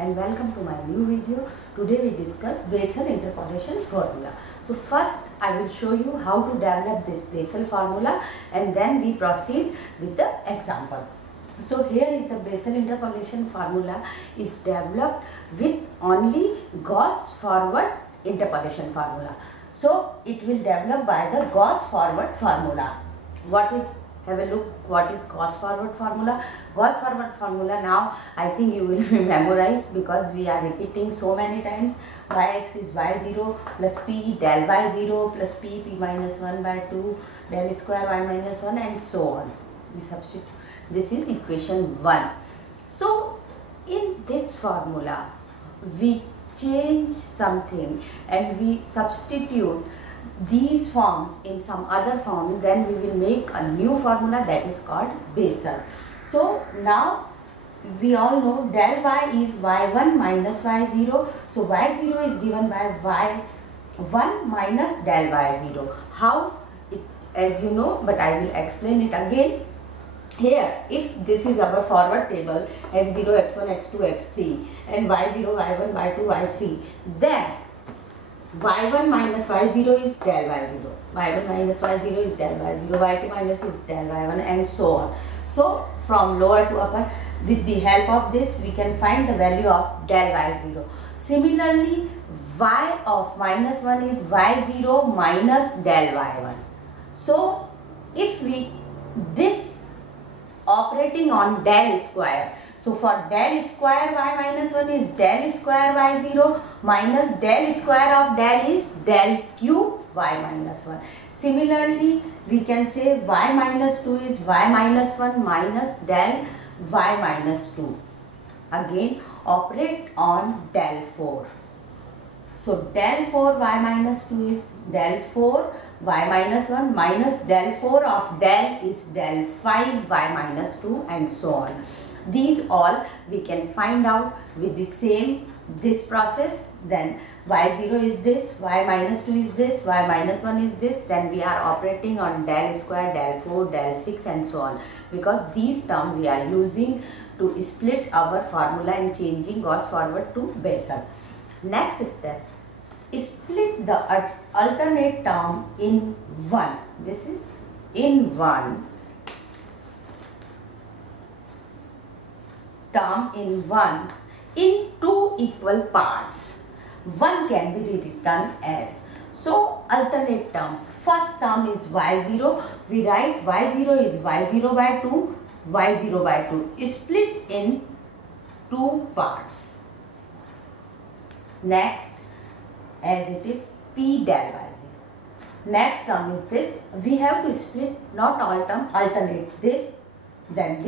and welcome to my new video. Today we discuss Bessel interpolation formula. So first I will show you how to develop this Bessel formula and then we proceed with the example. So here is the Bessel interpolation formula is developed with only Gauss forward interpolation formula. So it will develop by the Gauss forward formula. Have a look what is Gauss forward formula. Gauss forward formula now I think you will memorize because we are repeating so many times. Yx is y0 plus p del y0 plus p minus 1 by 2 del square y minus 1 and so on. We substitute. This is equation 1. So in this formula we change something and we substitute these forms in some other form, then we will make a new formula that is called Bessel. So now we all know del y is y1 minus y0. So y0 is given by y1 minus del y0. How? As you know, but I will explain it again. Here, if this is our forward table x0, x1, x2, x3 and y0, y1, y2, y3, then y1 minus y0 is del y0, y1 minus y0 is del y0, y2 minus is del y1 and so on. So from lower to upper, with the help of this we can find the value of del y0. Similarly, y of minus 1 is y0 minus del y1. So if we this operating on del square. So for del square y minus 1 is del square y0 minus del square of del is del cube y minus 1. Similarly, we can say y minus 2 is y minus 1 minus del y minus 2. Again operate on del 4. So del 4 y minus 2 is del 4 y minus 1 minus del 4 of del is del 5 y minus 2 and so on. These all we can find out with the same this process. Then y0 is this, y minus 2 is this, y minus 1 is this. Then we are operating on del square, del 4, del 6 and so on. Because these terms we are using to split our formula and changing Gauss forward to Bessel. Next step, split the alternate term in 1. This is in 1. Term in 1 in 2 equal parts. 1 can be rewritten as, so alternate terms. First term is y0. We write y0 is y0 by 2, y0 by 2. Split in 2 parts. Next, as it is p del y0. Next term is this. We have to split not all term, alternate this, then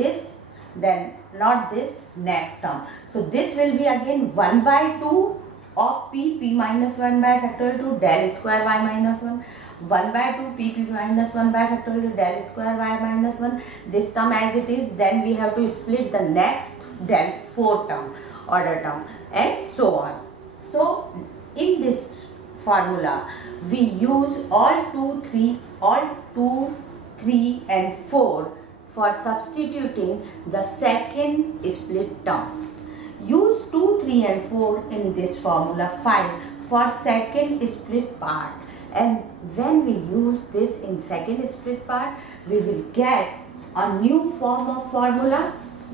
not this, next term. So this will be again 1 by 2 of p minus 1 by factorial to del square y minus 1. 1 by 2 p minus 1 by factorial to del square y minus 1. This term as it is, then we have to split the next del 4 term, order term and so on. So in this formula we use all 2, 3 and 4 for substituting the second split term. Use 2, 3 and 4 in this formula 5 for second split part, and when we use this in second split part we will get a new form of formula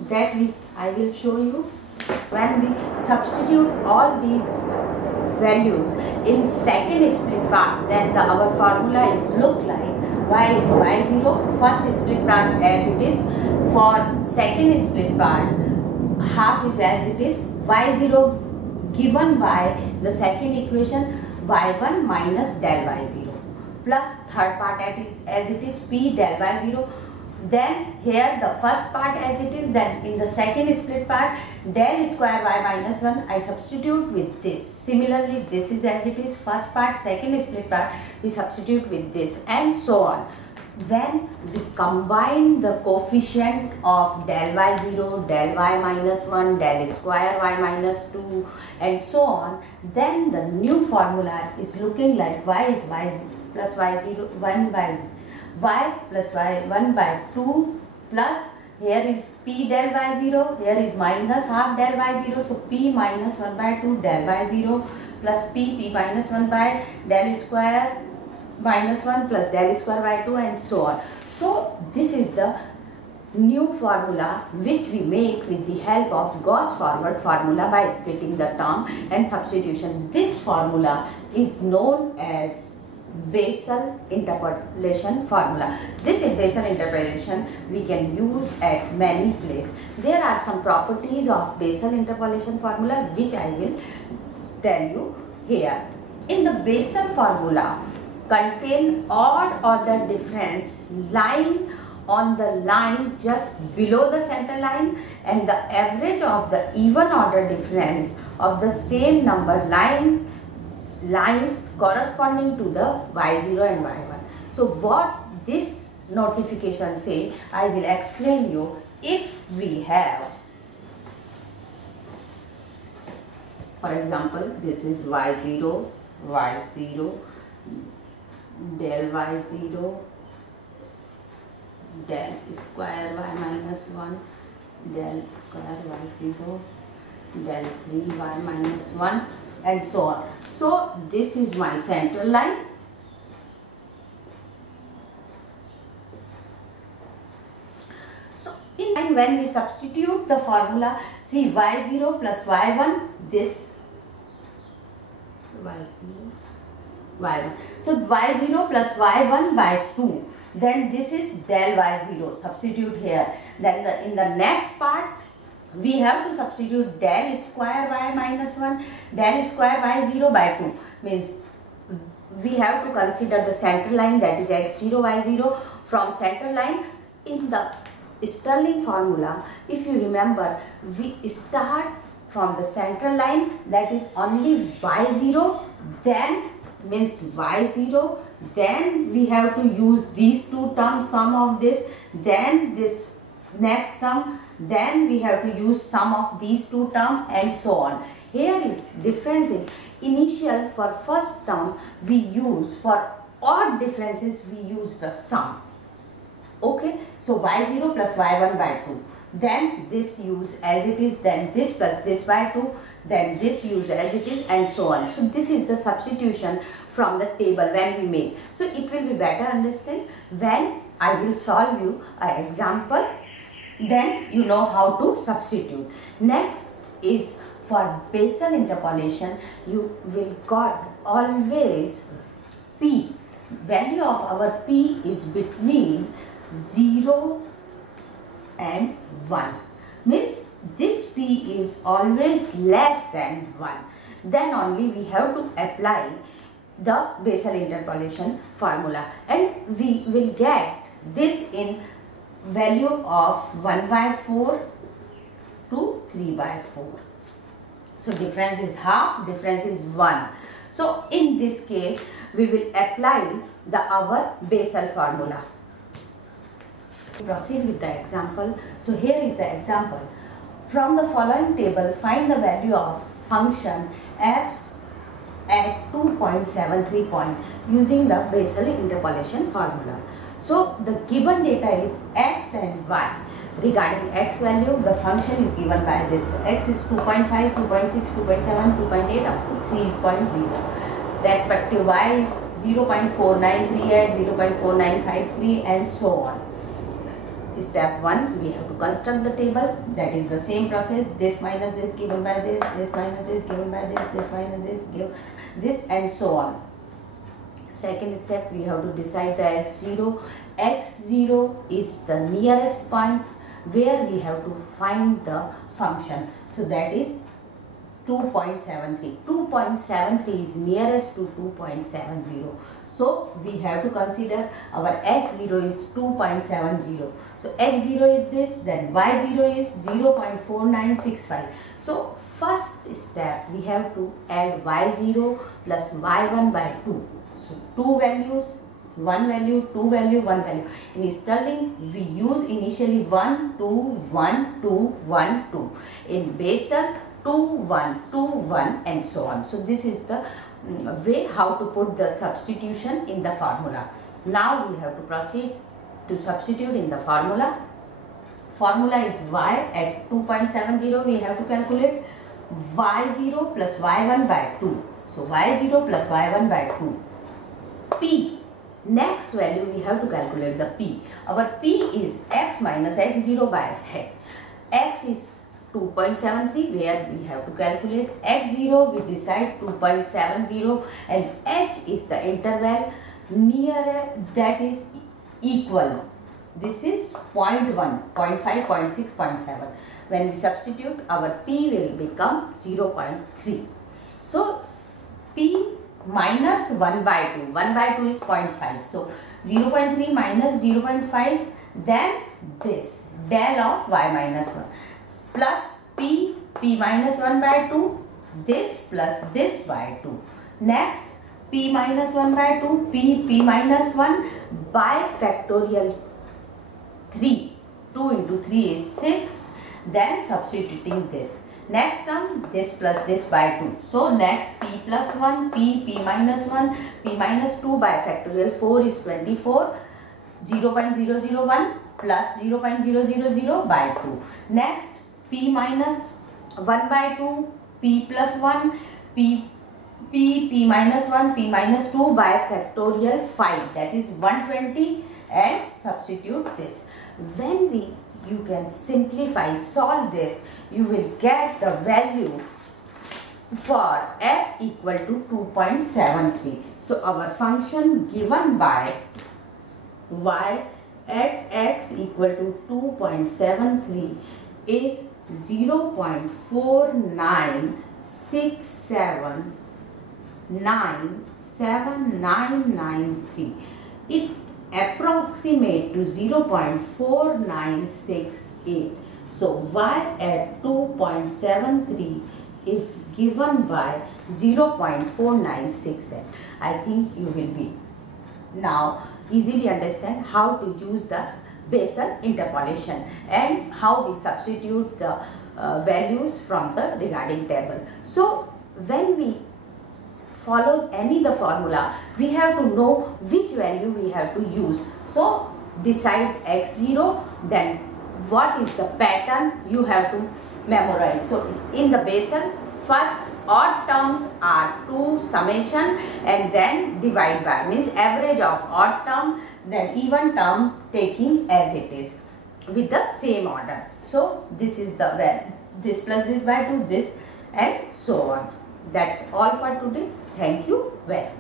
that I will show you. When we substitute all these values in second split part, then our formula is look like y is y0 first split part as it is. For second split part, half is as it is, y0 given by the second equation y1 minus del y0 plus third part as it is p del y0. Then here the first part as it is, then in the second split part del square y minus 1 I substitute with this. Similarly, this is as it is, first part, second split part we substitute with this and so on. When we combine the coefficient of del y0, del y minus 1, del square y minus 2 and so on, then the new formula is looking like y is y plus y0 1 by y plus y 1 by 2 plus here is p del y0, here is minus half del y0, so p minus 1 by 2 del y0 plus p minus 1 by del square minus 1 plus del square by 2 and so on. So this is the new formula which we make with the help of Gauss forward formula by splitting the term and substitution. This formula is known as Bessel interpolation formula. This is Bessel interpolation we can use at many places. There are some properties of Bessel interpolation formula which I will tell you here. In the Bessel formula contain odd order difference lying on the line just below the center line and the average of the even order difference of the same number lines corresponding to the y0 and y1. So what this notification say, I will explain you. If we have, for example, this is y0, del y0, del square y minus 1, del square y0, del 3y minus 1 and so on. So this is my central line. So in when we substitute the formula, see y0 plus y1, this y0, y1. So y0 plus y1 by 2. Then this is del y0, substitute here. Then in the next part, we have to substitute del square y minus 1, del square y0 by 2. Means we have to consider the center line, that is x0, y0. From center line, in the Stirling formula, if you remember, we start from the center line, that is only y0, then means y0, then we have to use these two terms, sum of this, then this next term, then we have to use sum of these two terms and so on. Here is difference is initial for first term we use, for odd differences we use the sum. Okay, so y0 plus y1 by 2. Then this use as it is, then this plus this by 2, then this use as it is and so on. So this is the substitution from the table when we make. So it will be better understand when I will solve you an example, then you know how to substitute. Next is for Bessel interpolation, you will got always p. Value of our p is between 0 and 1. Means this p is always less than 1. Then only we have to apply the Bessel interpolation formula and we will get this in value of 1 by 4 to 3 by 4. So difference is half, difference is 1. So in this case we will apply our Bessel formula. Proceed with the example. So here is the example. From the following table, find the value of function f at 2.73 point using the Bessel interpolation formula. So the given data is x and y. Regarding x value, the function is given by this. So x is 2.5, 2.6, 2.7, 2.8 up to 3.0. Respective y is 0.493 0.4953 and so on. Step 1, we have to construct the table. That is the same process. This minus this given by this minus this given by this minus this give this and so on. Second step, we have to decide the x0. x0 is the nearest point where we have to find the function. So that is 2.73. 2.73 is nearest to 2.70. So we have to consider our x0 is 2.70. So x0 is this, then y0 is 0.4965. So first step, we have to add y0 plus y1 by 2. So two values, one value, two value, one value. In Stirling, we use initially 1, 2, 1, 2, 1, 2. In Bessel, 2, 1, 2, 1 and so on. So this is the way how to put the substitution in the formula. Now we have to proceed to substitute in the formula. formula is y at 2.70. We have to calculate y0 plus y1 by 2. So y0 plus y1 by 2. P. Next value we have to calculate the P. Our P is x minus x0 by h. X is 2.73, where we have to calculate x0. We decide 2.70 and h is the interval near that is equal. This is 0.1, 0.5, 0.6, 0.7. When we substitute, our P will become 0.3. So P minus 1 by 2. 1 by 2 is 0.5. So 0.3 minus 0.5, then this del of y minus 1 plus P minus 1 by 2, this plus this by 2. Next, P minus 1 by 2, P minus 1 by factorial 3. 2 into 3 is 6. Then substituting this. Next term, this plus this by 2. So next, P plus 1, P minus 1, P minus 2 by factorial 4 is 24. 0.001 plus 0.000 by 2. Next, P minus 1 by 2, P plus 1, P minus 1, P minus 2 by factorial 5, that is 120, and substitute this. When you can simplify, solve this, you will get the value for f equal to 2.73. So our function given by y at x equal to 2.73 is 0.4967979993. It approximates to 0.4968. So y at 2.73 is given by 0.4968. I think you will be now easily understand how to use the Bessel interpolation and how we substitute the values from the regarding table. So when we follow any the formula, we have to know which value we have to use. So decide x0, then what is the pattern you have to memorize. So in the Bessel, first odd terms are 2 summation and then divide by, means average of odd term, then even term taking as it is with the same order. So this is the this plus this by 2, this, and so on. That's all for today. Thank you very much.